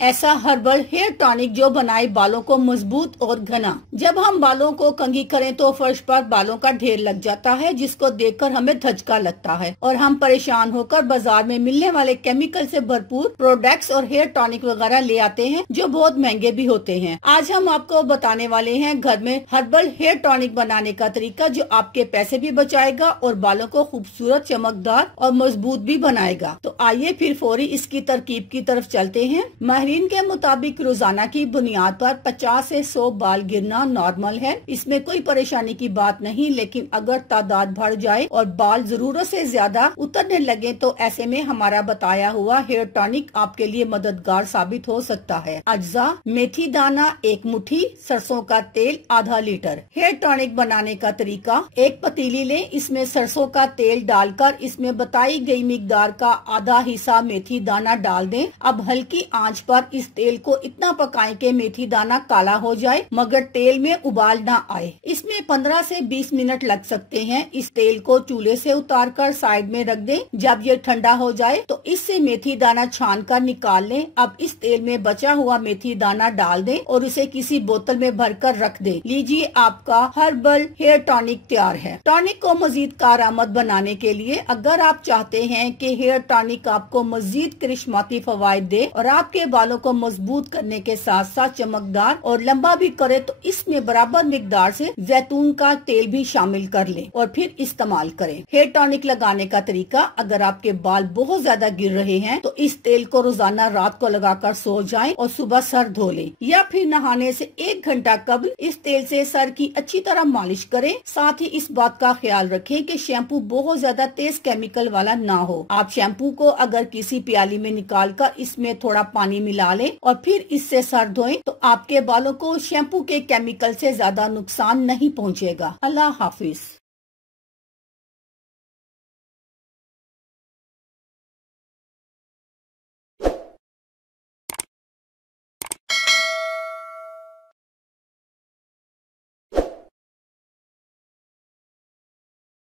ऐसा herbal hair tonic जो बनाए बालों को मजबूत और घना। जब हम बालों को कंघी करें तो फर्श पर बालों का ढेर लग जाता है, जिसको देखकर हमें धचका लगता है और हम परेशान होकर बाजार में मिलने वाले केमिकल से भरपूर प्रोडक्ट्स और हेयर टॉनिक वगैरह ले आते हैं, जो बहुत महंगे भी होते हैं। आज हम आपको बताने वाले हैं घर में हर्बल हेयर टॉनिक बनाने का तरीका, जो आपके पैसे भी बचाएगा और बालों को खूबसूरत, चमकदार और मजबूत भी बनाएगा। तो आइए फिर फौरी इसकी तरकीब की तरफ चलते हैं। माहिरीन के मुताबिक रोजाना की बुनियाद पर 50 से 100 बाल गिरना नॉर्मल है, इसमें कोई परेशानी की बात नहीं। लेकिन अगर तादाद बढ़ जाए और बाल जरूरत से ज्यादा उतरने लगे तो ऐसे में हमारा बताया हुआ हेयर टॉनिक आपके लिए मददगार साबित हो सकता है। अज्जा: मेथी दाना 1 मुट्ठी, सरसों का तेल आधा लीटर। हेयर टॉनिक बनाने का तरीका: एक पतीली लें, इसमें सरसों का तेल डालकर इसमें बताई गई मिकदार का आधा हिस्सा मेथी दाना डाल दें। अब हल्की आंच पर इस तेल को इतना पकाएं कि मेथी दाना काला हो जाए मगर तेल में उबाल ना आए। इसमें 15 से 20 मिनट लग सकते हैं। इस तेल को चूल्हे से उतारकर साइड में रख दें। जब ये ठंडा हो जाए तो इससे मेथी दाना छान कर निकाल लें। अब इस तेल में बचा हुआ मेथी दाना डाल दें और उसे किसी बोतल में भरकर रख दें। लीजिए, आपका हर्बल हेयर टॉनिक तैयार है। टॉनिक को मजीद कारआमद बनाने के लिए अगर आप चाहते हैं कि हेयर टॉनिक आपको मजीद करिश्माती फवायद दे और आपके बालों को मजबूत करने के साथ साथ चमकदार और लंबा भी करे, तो इसमें बराबर मिकदार से जैतून का तेल भी शामिल कर लें और फिर इस्तेमाल करें। हेयर टॉनिक लगाने का तरीका: अगर आपके बाल बहुत ज्यादा गिर रहे हैं तो इस तेल को रोजाना रात को लगाकर सो जाएं और सुबह सर धो लें, या फिर नहाने से 1 घंटा कबल इस तेल से सर की अच्छी तरह मालिश करें। साथ ही इस बात का ख्याल रखें कि शैम्पू बहुत ज्यादा तेज केमिकल वाला ना हो। आप शैम्पू को अगर किसी प्याली में निकाल कर इसमें थोड़ा पानी मिला लें और फिर इससे सर धोएं तो आपके बालों को शैम्पू के केमिकल से ज्यादा नुकसान नहीं पहुंचेगा। अल्लाह हाफिज।